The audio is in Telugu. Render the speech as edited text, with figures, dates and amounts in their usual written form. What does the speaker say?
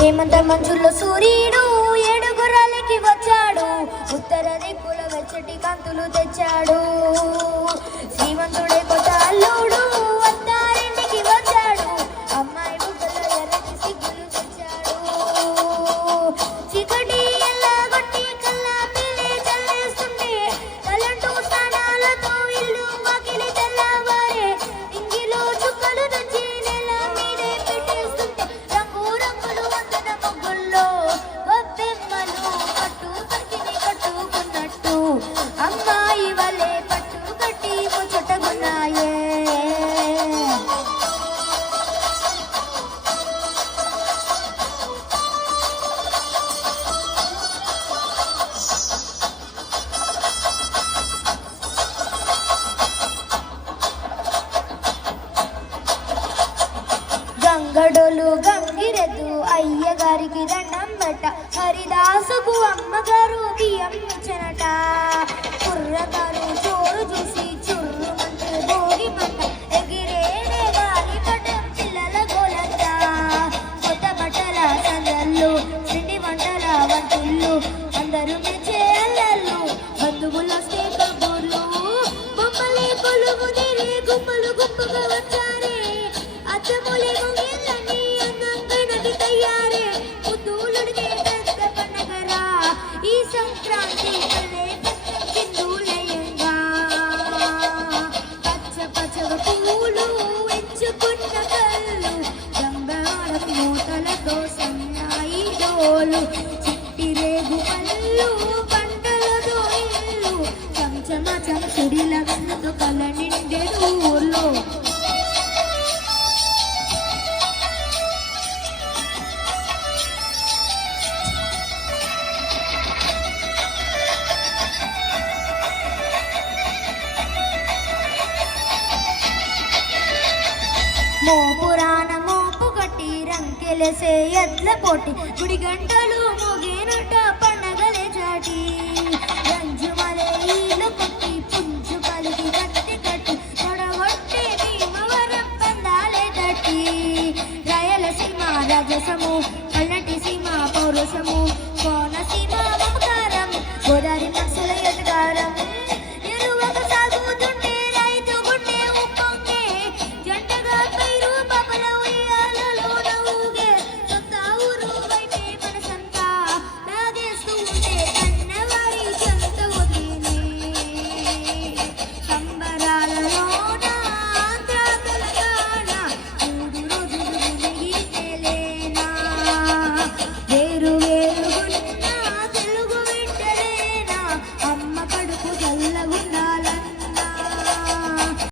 హేమంత మంచుల్లో సూర్యుడు ఏడుగురాలకి వచ్చాడు, ఉత్తర దిక్కుల వెచ్చటి కాంతులు తెచ్చాడు. శ్రీమంతుడే కొత్త అల్లుడు అత్తారింటికి వచ్చాడు, అమ్మాయి బుగ్గలో ఎర్రటి సిగ్గులు తెచ్చాడు. చీకటి ఎల్లగొట్టి కల్లా పిల్లి చల్లేస్తుంటే తలంటూ స్నానాలతో ఇల్లు వాకిలి తెల్లవారే, ఇంగిలో చుక్కలు తెచ్చి నెల మీదే పెట్టేస్తుంటే రంగు రంగులు వందన ముగ్గుల్లో గొబ్బెమ్మలు పట్టు పట్టిని కట్టుకున్నట్టు అమ్మాయి వలే పట్టు కట్టి ముచ్చటగున్నాయే. గంగడోలు గంగిరెద్దు అయ్యగారికి దండం బట్ట, హరిదాసుకు అమ్మగారు బియ్యం ఇచ్చనట. కుర్రగారు చోరు చూసి చుర్రు మంటే భోగి మంట, ఎగిరేనే గాలి పటం పిల్లల గోలంట. కొత్త బట్టల సందళ్ళు పిండి వంటల వంతుళ్ళు, అందరూ మెచ్చే అల్లళ్ళు, బంధువులొస్తే కబుర్లు, బొమ్మలే కొలువు తీరే గుంపులు గుంపుగా వచ్చారే. అచ్చములే ముగిళ్ళని అందంగా తయ్యారే, ముద్దులుడికే పెద్ద పండగరా ఈ సంక్రాంతి పల్లె చిందులయంగా. పచ్చ పచ్చగా పువ్వులు ఎంచుకున్న కళ్ళు, రంగారం మూతలతో సన్నాయి డోలు, చిట్టి రేగు పళ్ళు పంటలతో ఇల్లు, చంచమ చంచుడి లక్షలతో కల నిండెడు ఊర్లో. మోపురాన మోపు కట్టి రంకెలేసే ఎడ్ల పోటీ, గుడి గంటలు మోగేనట పండగలే చాటి. రంజుమలే ఈలు కొట్టి పుంజు పలికి కట్టి కట్టి తొడగొట్టి భీమవరం పందాలే తట్టి. రాయలసీమ రాజసము, పల్లటి సీమ పౌరుషము,